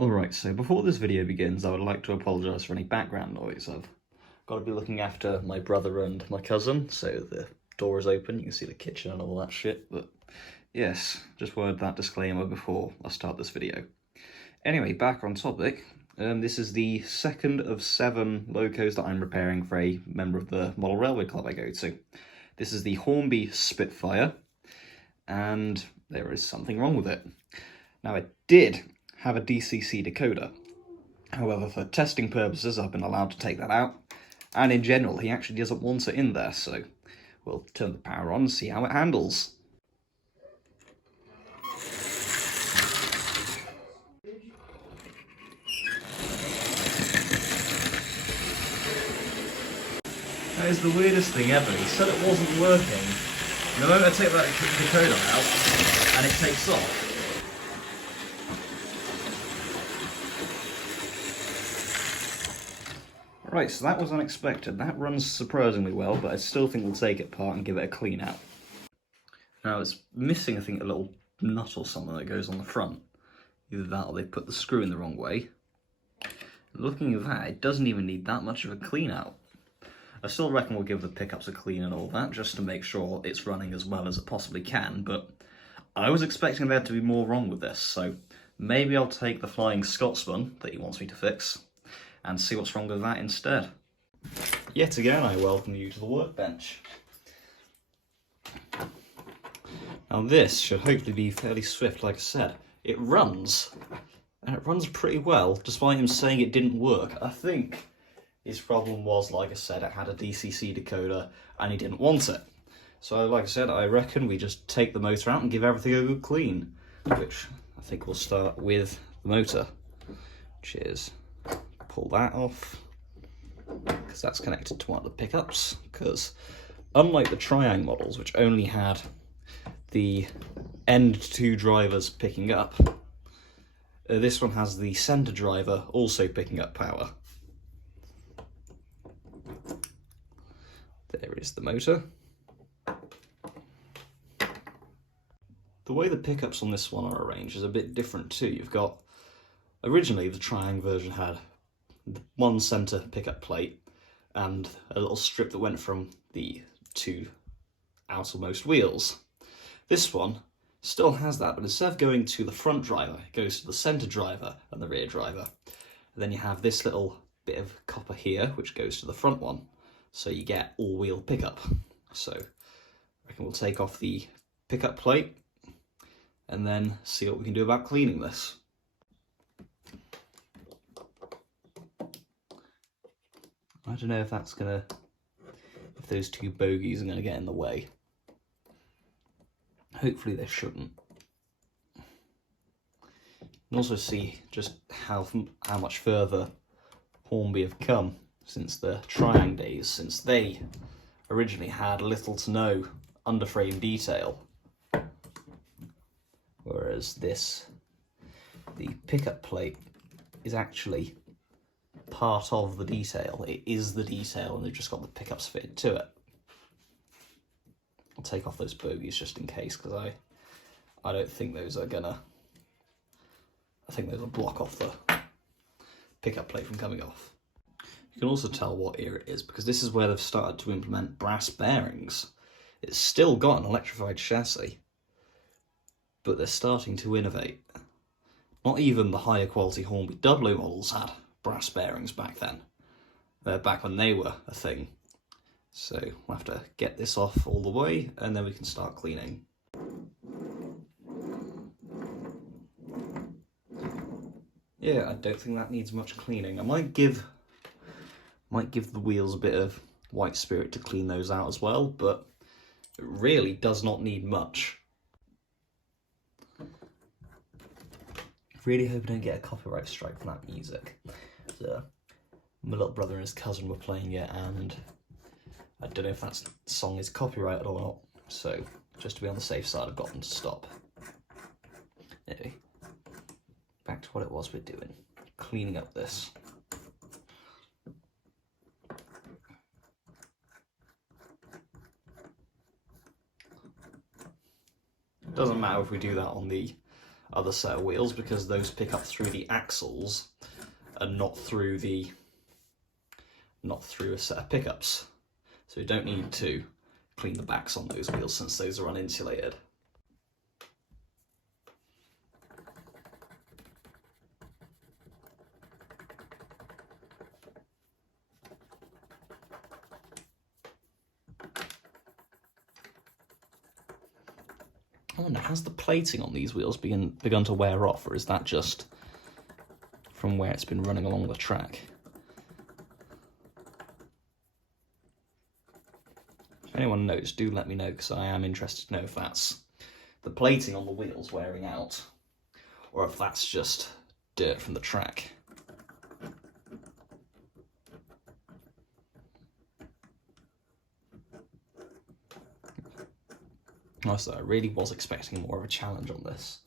Alright, so before this video begins, I would like to apologise for any background noise. I've got to be looking after my brother and my cousin, so the door is open, you can see the kitchen and all that shit, but yes, just wanted that disclaimer before I start this video. Anyway, back on topic, this is the second of 7 locos that I'm repairing for a member of the model railway club I go to. This is the Hornby Spitfire, and there is something wrong with it. Now, it did have a DCC decoder. However, for testing purposes, I've been allowed to take that out, and in general, he actually doesn't want it in there, so we'll turn the power on and see how it handles. That is the weirdest thing ever. He said it wasn't working. The moment I take that decoder out, and it takes off. Right, so that was unexpected. That runs surprisingly well, but I still think we'll take it apart and give it a clean out. Now, it's missing, I think, a little nut or something that goes on the front. Either that or they put the screw in the wrong way. Looking at that, it doesn't even need that much of a clean out. I still reckon we'll give the pickups a clean and all that, just to make sure it's running as well as it possibly can, but I was expecting there to be more wrong with this, so maybe I'll take the Flying Scotsman that he wants me to fix and see what's wrong with that instead. Yet again, I welcome you to the workbench. Now this should hopefully be fairly swift, like I said. It runs, and it runs pretty well, despite him saying it didn't work. I think his problem was, like I said, it had a DCC decoder, and he didn't want it. So, like I said, I reckon we just take the motor out and give everything a good clean, which I think we'll start with the motor, which is pull that off, because that's connected to one of the pickups, because unlike the Triang models, which only had the end 2 drivers picking up, this one has the centre driver also picking up power. There is the motor. The way the pickups on this one are arranged is a bit different too. You've got, originally the Triang version had one centre pickup plate and a little strip that went from the 2 outermost wheels. This one still has that, but instead of going to the front driver, it goes to the centre driver and the rear driver. And then you have this little bit of copper here, which goes to the front one, so you get all-wheel pickup. So I reckon we'll take off the pickup plate and then see what we can do about cleaning this. I don't know if that's gonna, if those 2 bogies are gonna get in the way. Hopefully they shouldn't. You can also see just how much further Hornby have come since the Triang days, since they originally had little to no underframe detail. Whereas this, the pickup plate, is actually part of the detail. It is the detail, and they've just got the pickups fitted to it. I'll take off those bogies just in case, because I don't think those are gonna, I think those will block off the pickup plate from coming off. You can also tell what era it is, because this is where they've started to implement brass bearings. It's still got an electrified chassis, but they're starting to innovate. Not even the higher quality Hornby Doublo models had brass bearings back then. Back when they were a thing. So we'll have to get this off all the way, and then we can start cleaning. Yeah, I don't think that needs much cleaning. I might give the wheels a bit of white spirit to clean those out as well, but it really does not need much. I really hope I don't get a copyright strike for that music. My little brother and his cousin were playing it, and I don't know if that song is copyrighted or not, so just to be on the safe side, I've got them to stop. Anyway, back to what it was we're doing. Cleaning up this. Doesn't matter if we do that on the other set of wheels because those pick up through the axles and not through a set of pickups. So you don't need to clean the backs on those wheels since those are uninsulated. I wonder, has the plating on these wheels begun to wear off, or is that just from where it's been running along the track? If anyone knows, do let me know, because I am interested to know if that's the plating on the wheels wearing out, or if that's just dirt from the track. Also, I really was expecting more of a challenge on this.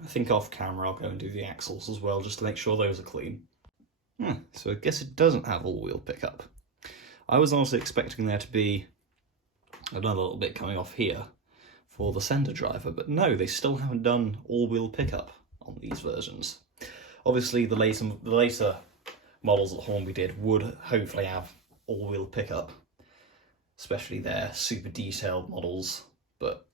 I think off camera I'll go and do the axles as well, just to make sure those are clean. So I guess it doesn't have all-wheel pickup. I was honestly expecting there to be another little bit coming off here for the centre driver, but no, they still haven't done all-wheel pickup on these versions. Obviously the later models that Hornby did would hopefully have all-wheel pickup, especially their super detailed models, but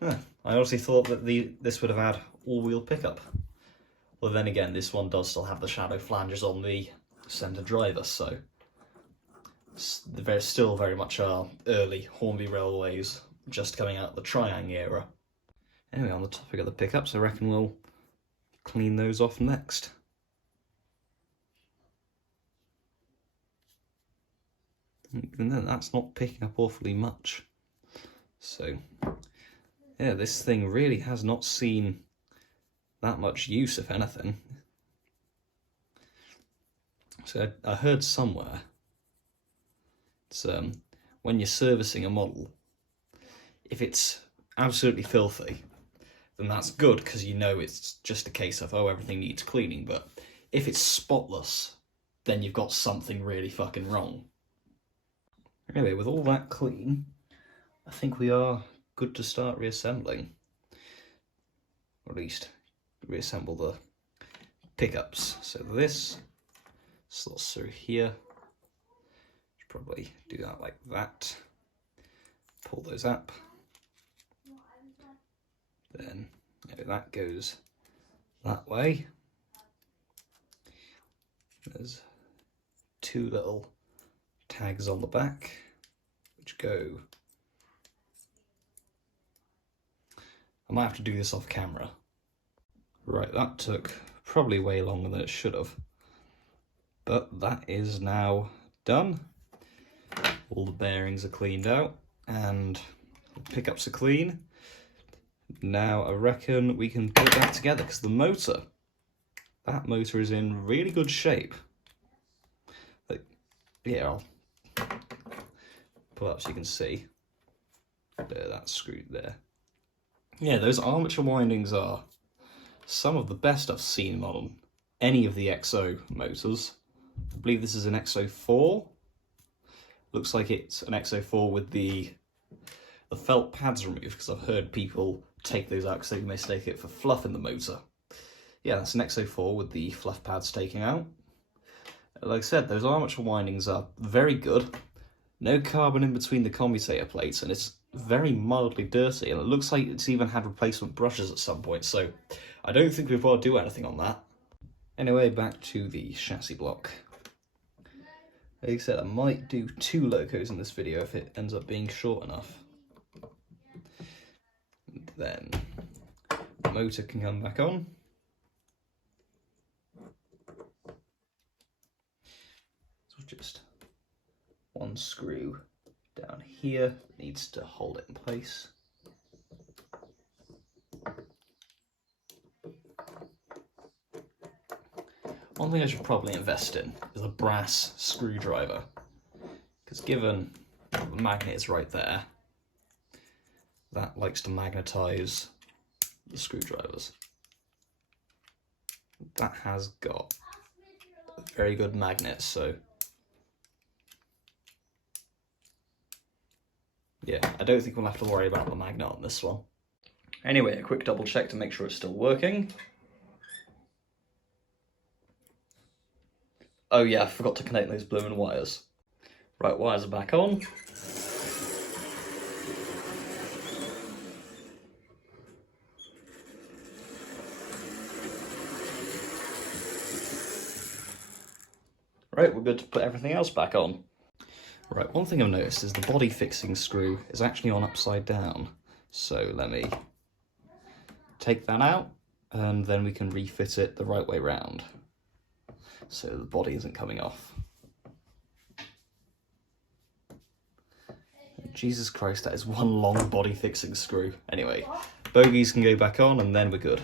I honestly thought that this would have had all-wheel pickup. Well, then again, this one does still have the shadow flanges on the centre driver, so they're still very much our early Hornby railways, just coming out of the Triang era. Anyway, on the topic of the pickups, I reckon we'll clean those off next. Even then, that's not picking up awfully much. So yeah, this thing really has not seen that much use, if anything. So I heard somewhere, it's when you're servicing a model, if it's absolutely filthy, then that's good, because you know it's just a case of, oh, everything needs cleaning, but if it's spotless, then you've got something really fucking wrong. Anyway, with all that clean, I think we are good to start reassembling. Or at least reassemble the pickups. So this slots through here. Should probably do that like that. Pull those up. Then that goes that way. There's two little tags on the back which go. I might have to do this off camera. Right, that took probably way longer than it should have. But that is now done. All the bearings are cleaned out and the pickups are clean. Now I reckon we can put that together, because the motor, that motor is in really good shape. Yeah, I'll pull up so you can see. There, that's screwed there. Yeah, those armature windings are some of the best I've seen on any of the XO motors. I believe this is an XO4. Looks like it's an XO4 with the felt pads removed, because I've heard people take those out because they mistake it for fluff in the motor. Yeah, that's an XO4 with the fluff pads taken out. Like I said, those armature windings are very good. No carbon in between the commutator plates, and it's very mildly dirty, and it looks like it's even had replacement brushes at some point, so I don't think we've got to do anything on that. Anyway, back to the chassis block. Like I said, I might do 2 locos in this video if it ends up being short enough. And then the motor can come back on. So just one screw down here needs to hold it in place. One thing I should probably invest in is a brass screwdriver, because given the magnet is right there, that likes to magnetise the screwdrivers. That has got a very good magnet, so yeah, I don't think we'll have to worry about the magnet on this one. Anyway, a quick double check to make sure it's still working. Oh yeah, I forgot to connect those blooming wires. Right, wires are back on. Right, we're good to put everything else back on. Right, one thing I've noticed is the body fixing screw is actually on upside down. So let me take that out and then we can refit it the right way round, so the body isn't coming off. Jesus Christ, that is one long body fixing screw. Anyway, bogies can go back on and then we're good.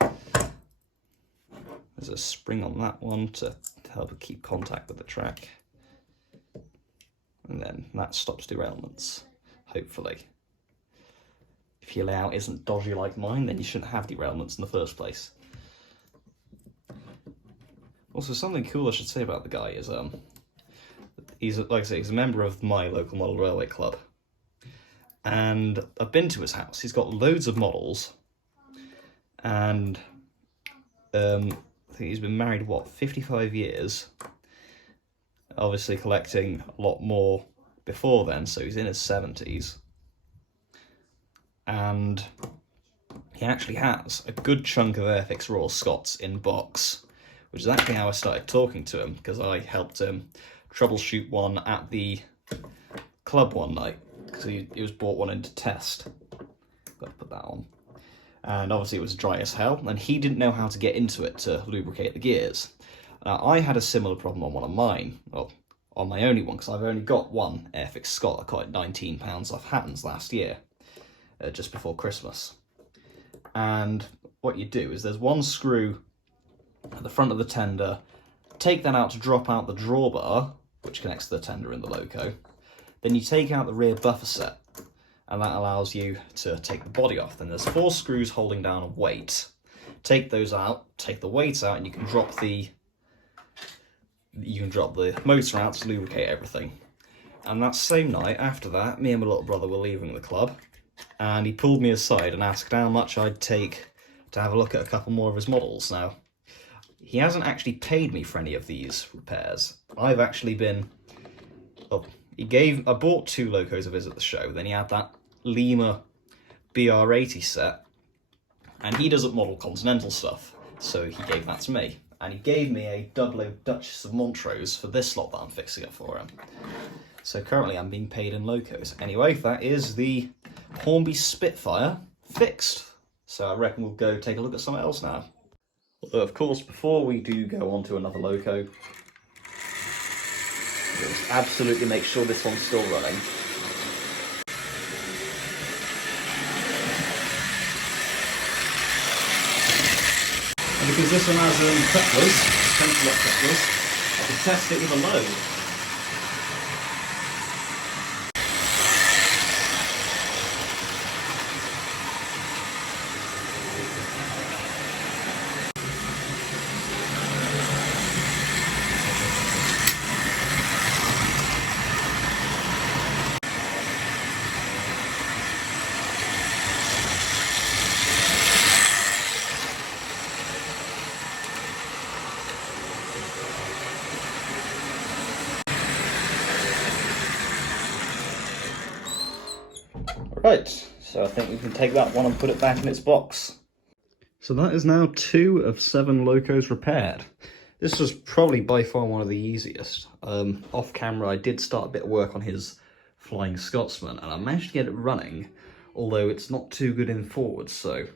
There's a spring on that one to help it keep contact with the track. And then that stops derailments, hopefully. If your layout isn't dodgy like mine, then you shouldn't have derailments in the first place. Also, something cool I should say about the guy is, he's, like I say, he's a member of my local model railway club. And I've been to his house. He's got loads of models. And I think he's been married, what, 55 years? Obviously collecting a lot more before then, so he's in his 70s. And he actually has a good chunk of Airfix Royal Scots in box, which is actually how I started talking to him, because I helped him troubleshoot one at the club one night, because he was bought one in to test. Got to put that on. And obviously it was dry as hell, and he didn't know how to get into it to lubricate the gears. Now, I had a similar problem on one of mine, well, on my only one, because I've only got one Airfix Scott. I got it £19 off Hattons last year, just before Christmas. And what you do is there's one screw at the front of the tender, take that out to drop out the drawbar, which connects to the tender in the loco. Then you take out the rear buffer set, and that allows you to take the body off. Then there's 4 screws holding down a weight. Take those out, take the weight out, and you can drop the motor out to lubricate everything. And that same night, after that, me and my little brother were leaving the club, and he pulled me aside and asked how much I'd take to have a look at a couple more of his models. Now, he hasn't actually paid me for any of these repairs. I've actually been... Oh, I bought 2 locos of his at the show, then he had that Lima BR80 set, and he doesn't model Continental stuff, so he gave that to me. And he gave me a 00 Duchess of Montrose for this lot that I'm fixing up for him. So currently I'm being paid in locos. Anyway, that is the Hornby Spitfire fixed. So I reckon we'll go take a look at something else now. Although, of course, before we do go on to another loco, we'll just absolutely make sure this one's still running. And because this one has couplers, central lock couplers, I can test it with a load. Right, so I think we can take that one and put it back in its box. So that is now 2 of 7 locos repaired. This was probably by far one of the easiest. Off camera I did start a bit of work on his Flying Scotsman and I managed to get it running, although it's not too good in forwards, so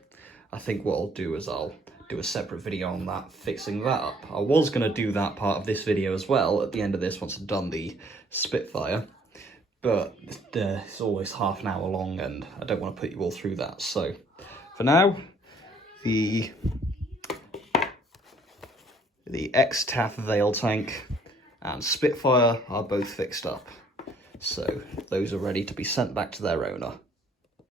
I think what I'll do is I'll do a separate video on that, fixing that up. I was going to do that part of this video as well at the end of this once I've done the Spitfire, but it's always half an hour long and I don't want to put you all through that. So for now, this the X-TAF Veil tank and Spitfire are both fixed up. So those are ready to be sent back to their owner.